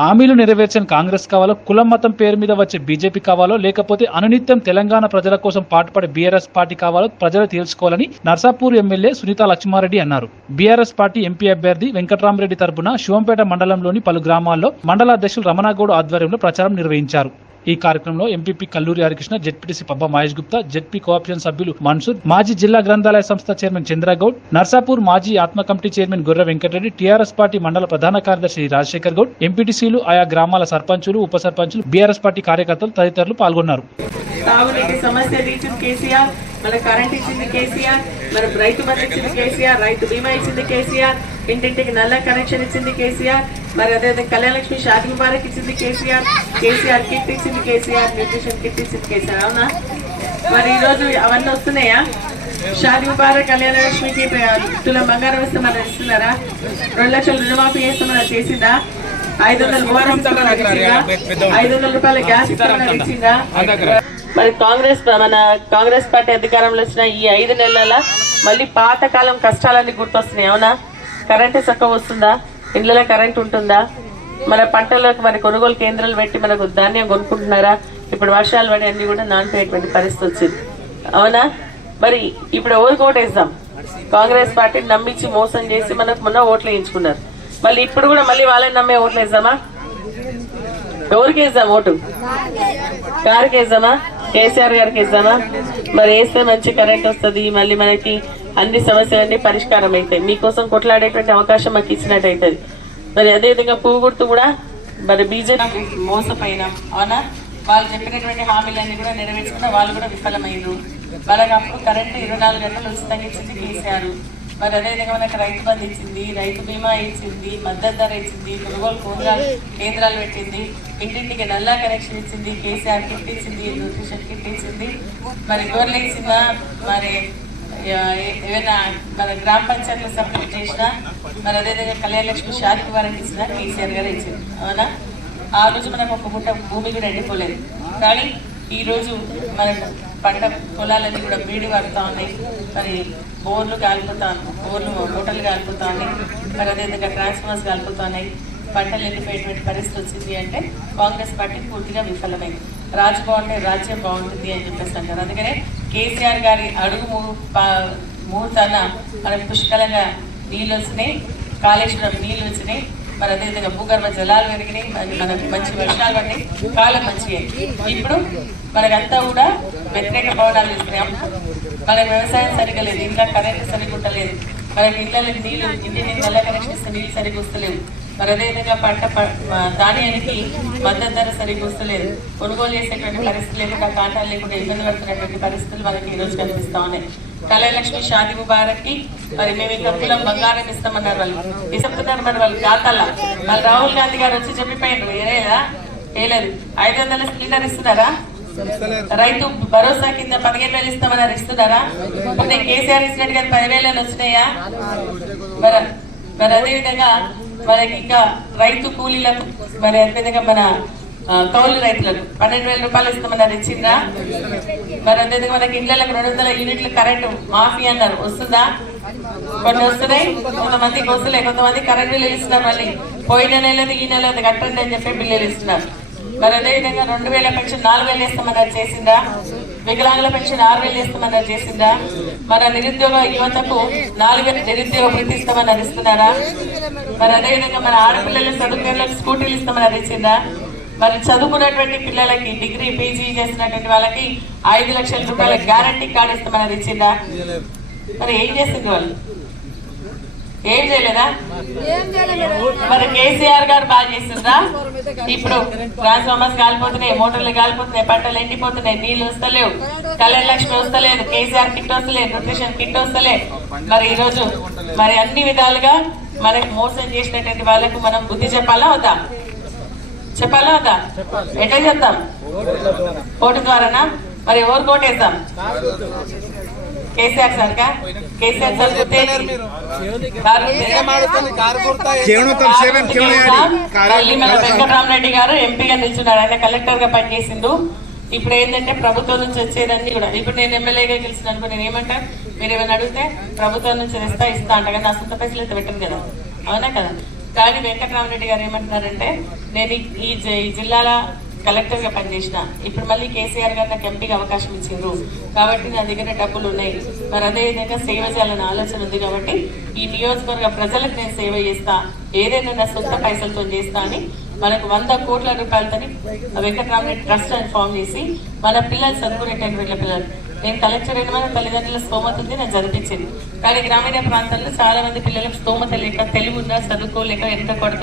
హామీలు నెరవేర్చని కాంగ్రెస్ కావాలో కులం మతం పేరు మీద వచ్చే బీజేపీ కావాలో లేకపోతే అనునిత్యం తెలంగాణ ప్రజల కోసం పాటుపడే బీఆర్ఎస్ పార్టీ కావాలో ప్రజలు తేల్చుకోవాలని నర్సాపూర్ ఎమ్మెల్యే సునీత లక్ష్మారెడ్డి అన్నారు. బీఆర్ఎస్ పార్టీ ఎంపీ అభ్యర్థి వెంకట్రామరెడ్డి తరపున శివంపేట మండలంలోని పలు గ్రామాల్లో మండల అధ్యక్షులు రమణగౌడ్ ఆధ్వర్యంలో ప్రచారం నిర్వహించారు. ఈ కార్యక్రమంలో MPP Kalluri Harikrishna ZPTC Pabba Mahesh Gupta ZP cooption సభ్యులు మన్సూర్ మాజీ జిల్లా గ్రంథాలయ సంస్థ చైర్మన్ చంద్రగౌడ్ నర్సాపూర్ మాజీ ఆత్మ కమిటీ చైర్మన్ గుర్ర వెంకటరెడ్డి టీఆర్ఎస్ పార్టీ మండల ప్రధాన కార్యదర్శి రాజశేఖర్ గౌడ్ ఎంపీటీసీలు ఆయా గ్రామాల సర్పంచులు ఉప సర్పంచులు బీఆర్ఎస్ పార్టీ కార్యకర్తలు తదితరులు పాల్గొన్నారు. తాగునీటి కేసీఆర్ మన కరెంట్ ఇచ్చింది కేసీఆర్ మన రైతు బంధు ఇచ్చింది కేసీఆర్ రైతు బీమా ఇచ్చింది కేసీఆర్ ఇంటింటికి నల్ల కనెక్షన్ ఇచ్చింది కేసీఆర్ మరి అదేవిధంగా కళ్యాణ లక్ష్మి షాది ముబారక్ ఇచ్చింది కేసీఆర్. కేసీఆర్ కిట్ ఇచ్చింది కేసీఆర్ న్యూట్రిషన్ కిట్ ఇచ్చింది కేసీఆర్ అవునా? మరి ఈ రోజు అవన్నీ వస్తున్నాయా? షాది ముబారక్ కళ్యాణ లక్ష్మికి తులం బంగారం ఇస్తామని ఇస్తున్నారా? రెండు లక్షలు రుణమాఫీ చేస్తామని చేసిందా? ఐదు వందల ఐదు వందల రూపాయల గ్యాస్ ఇస్తామని ఇచ్చిందా మరి కాంగ్రెస్ మన కాంగ్రెస్ పార్టీ అధికారంలో వచ్చిన ఈ ఐదు నెలల మళ్ళీ పాతకాలం కష్టాలన్నీ గుర్తొస్తున్నాయి అవునా? కరెంటు చక్కగా వస్తుందా? ఇళ్ళలో కరెంట్ ఉంటుందా? మన పంటలకు మరి కొనుగోలు కేంద్రాలు పెట్టి మనకు ధాన్యం కొనుక్కుంటున్నారా? ఇప్పుడు వర్షాలు పడి అన్ని కూడా నానిపోయేటువంటి పరిస్థితి వచ్చింది. అవునా? మరి ఇప్పుడు ఎవరికి ఓటేద్దాం కాంగ్రెస్ పార్టీని నమ్మించి మోసం చేసి మనకు మొన్న ఓట్లు వేయించుకున్నారు. మళ్ళీ ఇప్పుడు కూడా మళ్ళీ వాళ్ళని నమ్మే ఓట్లు వేద్దామా? ఎవరికి వేద్దాం ఓటు? కారుకి వేద్దామా? కేసీఆర్ గారికి వేద్దామా? మరి వేస్తే మంచి కరెంట్ వస్తుంది మళ్ళీ మనకి అన్ని సమస్యలన్నీ పరిష్కారం అవుతాయి మీకోసం కొట్లాడేటువంటి అవకాశం మాకు ఇచ్చినట్టు అవుతుంది మరి అదేవిధంగా పువ్వు గుర్తు కూడా మరి బీజేపీ మోసపోయినాం. అవునా? వాళ్ళు చెప్పినటువంటి హామీలన్నీ కూడా నెరవేర్చుకున్న వాళ్ళు కూడా విఫలమైంది వాళ్ళకి అప్పుడు కరెంటు ఇరవై నాలుగు గంటలు ఉచితంగా ఇచ్చింది కేసీఆర్. మరి అదేవిధంగా మనకు రైతు బంధు ఇచ్చింది రైతు బీమా ఇచ్చింది మద్దతు ధర ఇచ్చింది కొనుగోలు కేంద్రాలు కేంద్రాలు పెట్టింది ఇంటింటికి నల్లా కనెక్షన్ ఇచ్చింది కేసీఆర్ కిట్ ఇచ్చింది న్యూట్రిషన్ కిట్ ఇచ్చింది. మరి గోర్లు ఇచ్చిందా? మరి ఏమైనా మన గ్రామ పంచాయతీలో సపోర్ట్ చేసినా మరి అదేవిధంగా కళ్యాణ లక్ష్మి షాది వారికి ఇచ్చిన కేసీఆర్ గారు ఇచ్చారు. అవునా? ఆ రోజు మనకు ఒక పూట భూమి కూడా ఎండిపోలేదు. కానీ ఈరోజు మన పంట పొలాలన్నీ కూడా బీడి పడుతూ ఉన్నాయి. మరి బోర్లు కాలిపోతా బోర్లు మూటలు కాలిపోతా ఉన్నాయి. మరి అదేవిధంగా ట్రాన్స్ఫార్మర్స్ కాలిపోతా ఉన్నాయి. పంటలు ఎండిపోయేటువంటి పరిస్థితి వచ్చింది అంటే కాంగ్రెస్ పార్టీ పూర్తిగా విఫలమైంది. రాజు బాగుంటే రాజ్యం బాగుంటుంది అని చెప్పేసి అంటారు. అందుకనే కేసీఆర్ గారి అడుగు మూ ముహూర్తాన మనకు పుష్కలంగా నీళ్ళు వచ్చినాయి కాళేశ్వరం నీళ్ళు వచ్చినాయి మరి అదేవిధంగా భూగర్భ జలాలు పెరిగినాయి మరి మనకు మంచి వర్షాలు పడినాయి కాలం మంచిగా ఇప్పుడు మనకంతా కూడా వ్యతిరేక భవనాలు ఇస్తున్నాం మన వ్యవసాయం సరిగా లేదు ఇంకా కరెంట్ సరిగ్గా ఉండలేదు మనకి ఇళ్ళకి నీళ్ళు ఇంటి నల్ల కనెక్షన్ ఇస్తే నీళ్ళు సరిగ్గా వస్తలేవు మరి అదేవిధంగా పంట ప- ధాన్యానికి మద్దతు ధర సరిగా కొనుగోలు చేసేటువంటి పరిస్థితి లేకుండా కాంటాలు లేకుండా ఇబ్బంది పడుతున్నటువంటి పరిస్థితులు మనకి ఈ రోజు కనిపిస్తా ఉన్నాయి. కళ్యాణలక్ష్మి షాది ముబారక్కి మరి మేము ఇంకా కులం బంగారం ఇస్తామన్నారు వాళ్ళు. ఇస్తున్నారు మరి వాళ్ళు ఖాతాల వాళ్ళు రాహుల్ గాంధీ గారు వచ్చి చెప్పిపోయిండ్రు ఏరేదా ఏలేదు ఐదు వందల సిలిండర్ ఇస్తున్నారా? రైతు భరోసా కింద పదిహేను వేలు ఇస్తామన్నారు ఇస్తున్నారా? ఇప్పుడు నేను కేసీఆర్ ఇచ్చినట్టుగా పదివేలు వచ్చినాయా? మరి మరి అదేవిధంగా మనకి ఇంకా రైతు కూలీలకు మరి అదేవిధంగా మన కౌలు రైతులకు పన్నెండు వేల రూపాయలు ఇస్తామన్నారు ఇచ్చిందా మరి అదేవిధంగా మనకి ఇళ్ళకి రెండు వందల యూనిట్లు కరెంటు మాఫీ అన్నారు వస్తుందా? కొన్ని వస్తున్నాయి కొంతమందికి వస్తున్నాయి కొంతమంది కరెంట్ బిల్లులు ఇస్తున్నారు మళ్ళీ. పోయిన నెలది ఈ నెలది కట్టండి అని చెప్పి బిల్లులు ఇస్తున్నారు. మరి అదేవిధంగా రెండు వేల పెన్షన్ నాలుగు వేలు ఇస్తామన్నారు చేసిందా? వికలాంగుల పెన్షన్ ఆరు వేలు ఇస్తామన్నారు చేసిందా మన నిరుద్యోగ యువతకు నాలుగు నిరుద్యోగ వృత్తి ఇస్తామన్నారు ఇస్తున్నారా మరి అదేవిధంగా మన ఆడపిల్లల చదువుకునే స్కూటీలు ఇస్తామన్నారు ఇచ్చిందా మరి చదువుకున్నటువంటి పిల్లలకి డిగ్రీ పీజీ చేసినటువంటి వాళ్ళకి ఐదు లక్షల రూపాయల గ్యారంటీ కార్డు ఇస్తామన్నారు ఇచ్చిందా మరి ఏం చేసింది వాళ్ళు? ఏం చేయలేదా? మరి కేసీఆర్ గారు బాగా చేస్తుందా ఇప్పుడు ట్రాన్స్ఫార్మర్స్ కాలిపోతున్నాయి మోటార్లు కాలిపోతున్నాయి పంటలు ఎండిపోతున్నాయి నీళ్ళు వస్తలేవు కళ్యాణ లక్ష్మి వస్తలేదు కేసీఆర్ కిట్ వస్తలేదు న్యూట్రిషన్ కిట్ వస్తలే మరి ఈ రోజు మరి అన్ని విధాలుగా మనకి మోసం చేసినటువంటి వాళ్ళకు మనం బుద్ధి చెప్పాలా వద్దా? చెప్పాలా వద్దా? ఎట్లా చెప్తాం? ఓటు ద్వారానా? మరి ఎవరు కోటేద్దాం కేసీఆర్ సార్ కేసీఆర్ సార్ వెంకటరామరెడ్డి గారు ఎంపీగా నిల్చున్నారు ఆయన కలెక్టర్గా పనిచేసిండు. ఇప్పుడు ఏంటంటే ప్రభుత్వం నుంచి వచ్చేదన్నీ కూడా. ఇప్పుడు నేను ఎమ్మెల్యేగా గెలిచిన అనుకో నేను ఏమంటా? మీరు ఏమైనా అడిగితే ప్రభుత్వం నుంచి తెస్తా ఇస్తా అంట. కానీ నా సొంత పైసలు అయితే పెట్టను కదా. అవునా కదా? కానీ వెంకటరామరెడ్డి గారు ఏమంటున్నారంటే నేను ఈ జిల్లాల కలెక్టర్గా పనిచేసిన. ఇప్పుడు మళ్ళీ కేసీఆర్ గారు నాకు ఎంపీకి అవకాశం ఇచ్చిండ్రు కాబట్టి నా దగ్గర డబ్బులు ఉన్నాయి. మరి అదే విధంగా సేవ చేయాలని ఆలోచన ఉంది కాబట్టి ఈ నియోజకవర్గ ప్రజలకు నేను సేవ చేస్తా. ఏదైనా నా సొంత పైసలతో చేస్తా అని మనకు వంద కోట్ల రూపాయలతోని వెంకటరామరెడ్డి ట్రస్ట్ అని ఫామ్ చేసి మన పిల్లలు చదువుకునేటువంటి వీళ్ళ పిల్లలు. నేను కలెక్టర్ అయిన మన తల్లిదండ్రుల స్తోమత ఉంది నేను చదివించింది. కానీ గ్రామీణ ప్రాంతాల్లో చాలా మంది పిల్లలకు స్తోమత లేక తెలివి ఉన్నా చదువుకోలేక ఎంత కొడుతుంది